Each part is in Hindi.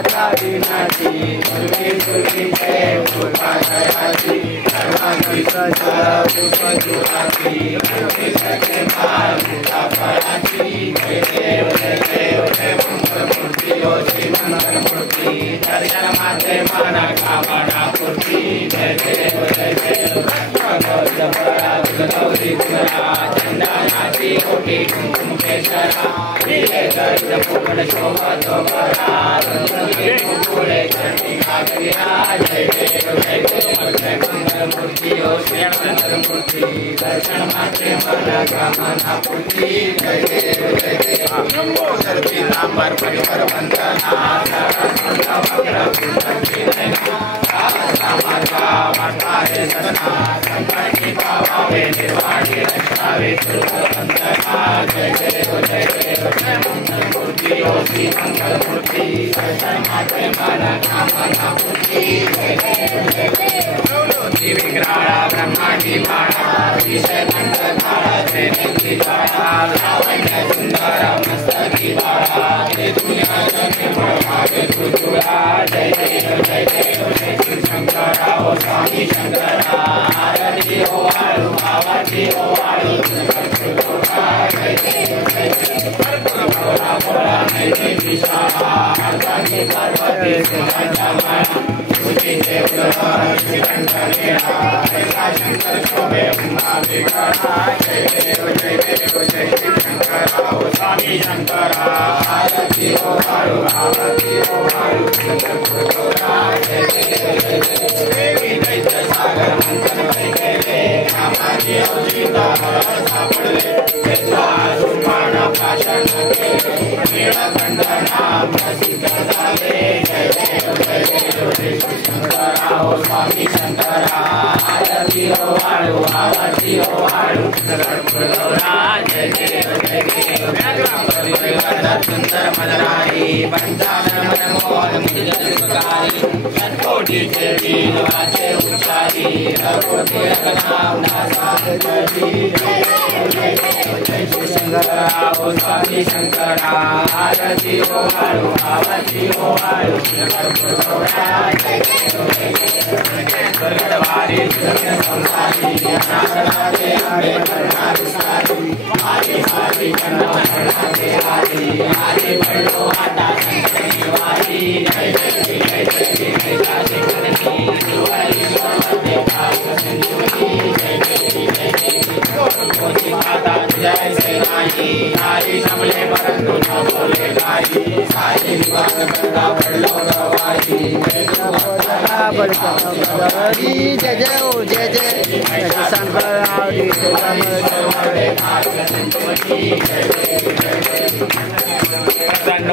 माता विनाती दुर्गे दुर्गे जय दुर्गा जयाती सर्वांगी सजुला पुष्पजुलाती दुर्गे सखे माल पूजा पराती जय देव जय मंगलमूर्ति ओ श्री मंगलमूर्ति दर्शन माते माना कामना पूर्ति जय देव गौरी गुणरा चंदा नाची कोटि कुंकुम केसरा लीले गर्द फूल शोभा दोबरा रंगे फूले चंडी कागरिया जय देव मंगलमूर्ति ओ श्री मंगलमूर्ति दर्शन माते मना कामना पूर्ति जय देव नमो धरती नामर परिवर वंदना वक्र कुंडली नैना माता माता रे सना संकटी पावे निर्वाणी रक्षावे वंदना जय देव मंगलमूर्ति ओ श्री मंगलमूर्ति दर्शन माते मना कामना पूर्ति जय देव विग्रहा ब्रह्मांडी बाणा विषय कंठधारा त्रिनेत्री ज्वाला लावण्य सुंदर मस्तकी बाला दुनिया जग भाग्य सुजुला जय देव जय शिव शंकरा ओ स्वामी शंकरा आरती ओ आलू आवाती ओ आलू जय देव भोला भोला नैनी विशाखा आरती पार्वती सुजाता तुझे देव श्रीकंठलेना ऐसा शंकर शोभे उमा विग्रहा जय देव जय शिव शंकरा ओ स्वामी शंकरा आरती ओ आलू आरती ओ आलू जय देवी दैत्य सागर मंथन वैकेले कामाची ओ सीता सापडले तेजा सुपाण भाषण केले नीलकंठना प्रसिद्ध झाले जय देव शिव शंकरा ओ स्वामी शंकरा आरती ओ आळू आरती ओ आळू जय देव सुंदर मदराई पंचानन मनमोहन मुजलकारी कोटि देवी वाचे उच्चारी रघुपति नाम दासा जय शंकरा ओ स्वामी शंकरा आरती ओ आळू आरती ओ आळू स्वर्गद्वारी संसारी अनाथनाथे अम्बे करुणाविसारी आदि आदि जन्मनाथे आदि आदि बड़ो आता संतनिवारी जय जय काशी करनी दुआरी सर्वते काश संजुनी जय कोटि माता जय सेनाई नारी सबले परंतु न बोले गाई साई निवास करता बड़लो गवाई जय जय ओ जय जय शंकर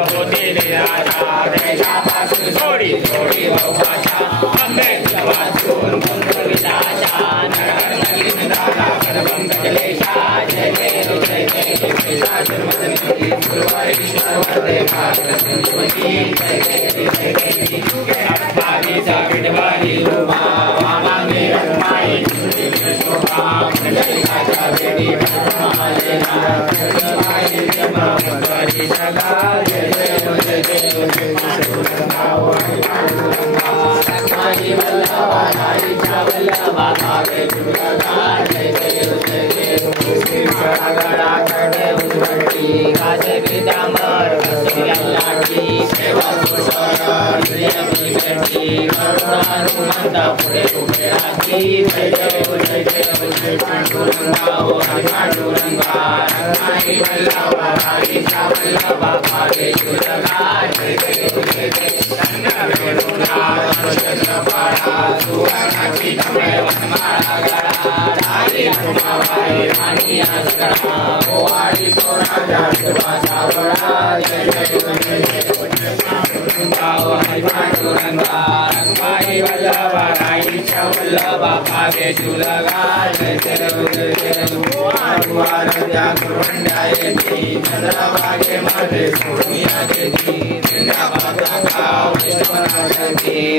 होती राजा देशा पासून छोडी छोडी भाषा अम्बे वाचून मंत्र विलासा नरनलिन दादा गणपं गजलेशा जय देव शास्त्रमदनी गुरुवारी सर्वदे भाग संजुनी जय अब्बाली साविडवाली रूपा वामांगे रत्माई शोभा मंडली राजा बेडी ब्रह्मालेना जगवाई जमावरी सदा जय देव लक्ष्मी वल्लभा नारी वल्लभा भावे दुर्गा जय देव गड़ा करते उन्नति गाजे पीतांबर कसुरी लाठी सेवा सुसर प्रिय बेटी करुणा सुमंता पुरे उभे राखी जय देव पांडुरंगा ओ पांडुरंगा रंगाई वल्लभा नारी वल्लभा भावे दुर्गा जय देव सुवर्णाची कमळे वनमाळा गळा राणी रुमाबाई राणी आसरा ओवाळी तो राजा शिवाचा बळा जय पांडुरंगा रंगाई वल्लभा राईच्या वल्लभा भावे दुर्गा जय राजा गुरुंड्या येती चंद्रभागे मध्ये सोनिया देती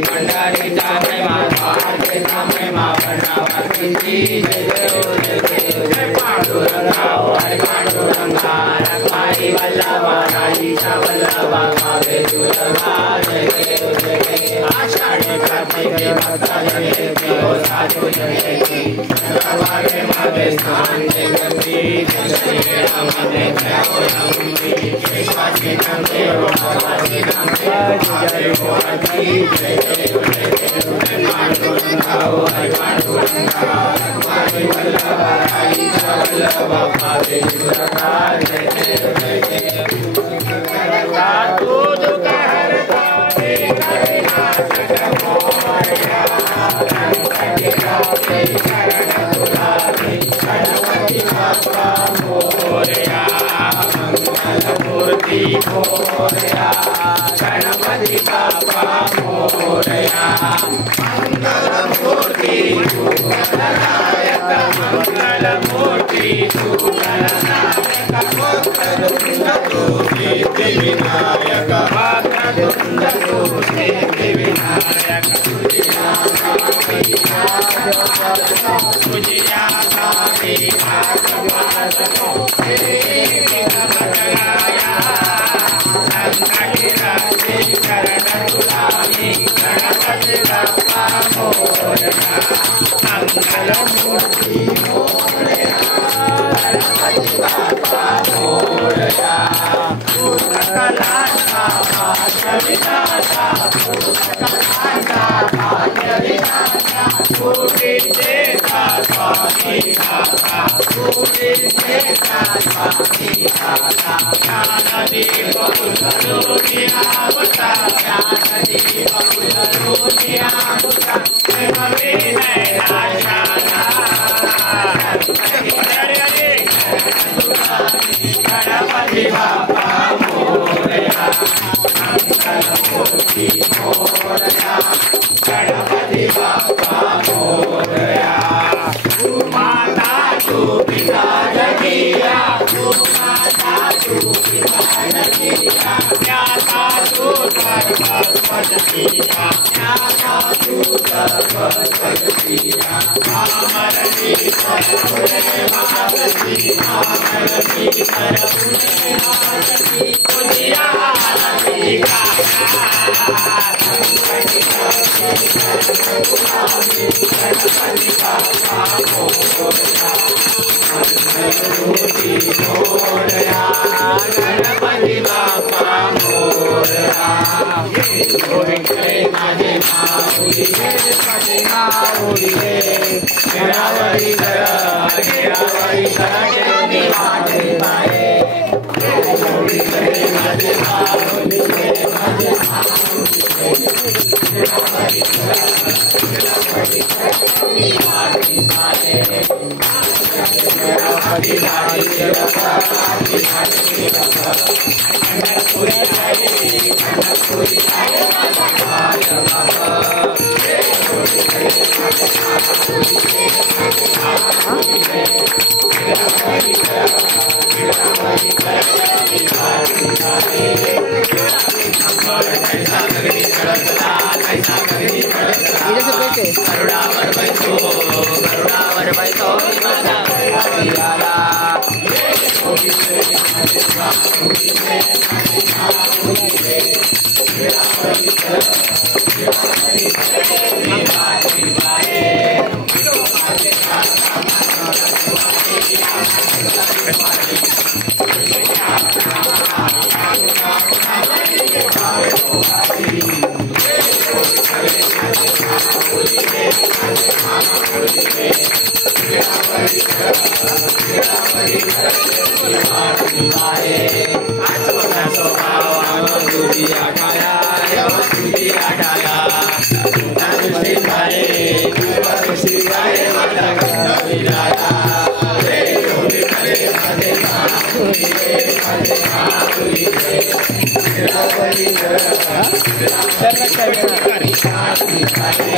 भंडारीचा महिमा भारतीचा महिमा वर्णावरती जय पांडुरंगा रंगाई वल्लभा राईच्या वल्लभा भावे दुर्गा जय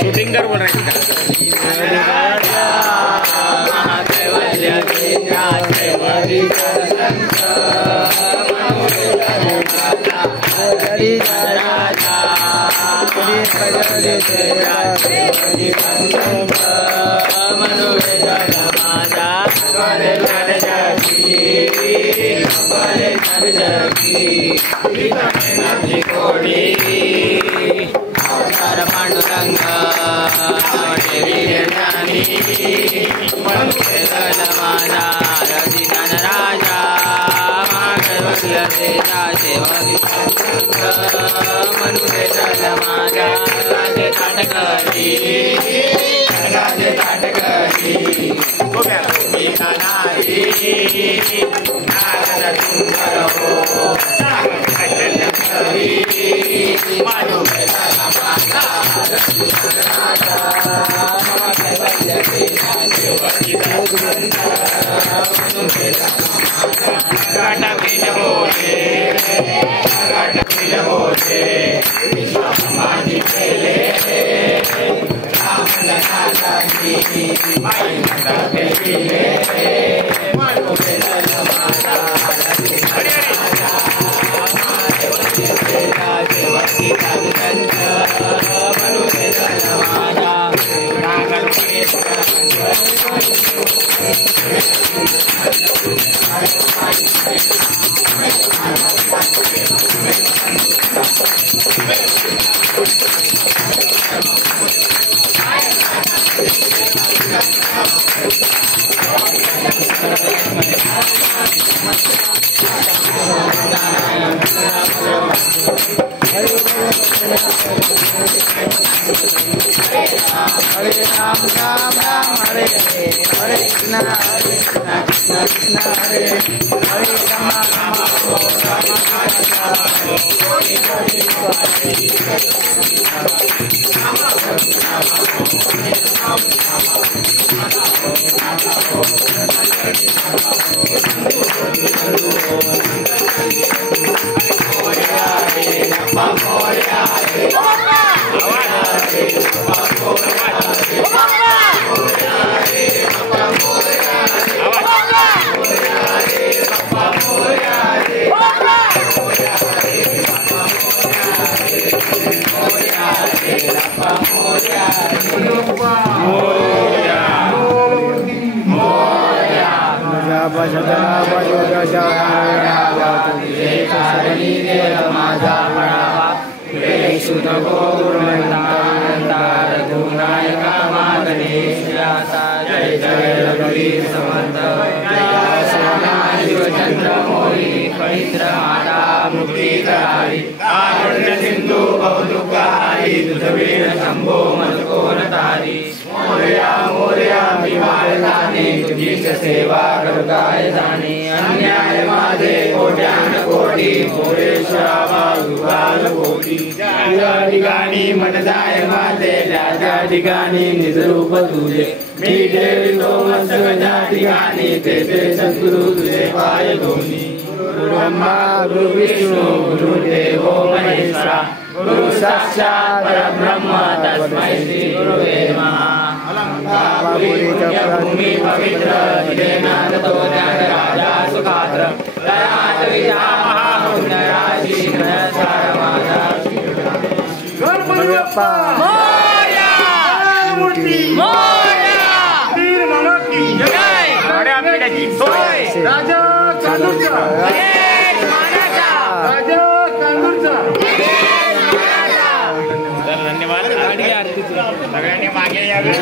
शूटिंग बोल रहे पांडुरंग वल्लभेचा सेवकी मनुष्य झाला माझा राजे ताटकरी राजे ताटकरी मी नारी नारद सुंदर हो Hare Ram Ram Ram Hare Hare Hare Krishna Krishna Krishna Hare Hare Rama Rama Sindhu बहुदुःखारी दुधवीर Shambho मनकोनतारी Morya Morya विमारकाने तुझीच सेवा करुगाय जाणे अन्याय माझे कोट्यान कोटी मोरेश्वरा बाल कोटी त्या ठिकाणी मन जाय माझे त्या ठिकाणी निजरूप तुझे मी ठेवितो मस्तक ज्या ठिकाणी तेथे सद्गुरु तुझे पाय दोन्ही ब्रह्मा गुरु विष्णु गुरु देवो महेश्वरा गुरु साक्षात् परब्रह्म तस्मै श्री गुरुवे नमः भूमि पवित्र दिनेनादतो राजा सुखात्र दयात विद्या महापुण्यराशी नयसारमादा गणपती बाप्पा मोरया मूर्ती मोरया वीर मालकी जय बड्या पिढ्याची सोय राजा चांदूरचा राजा चांदूरचा धन्यवाद सगळ्यांनी मागे यावे.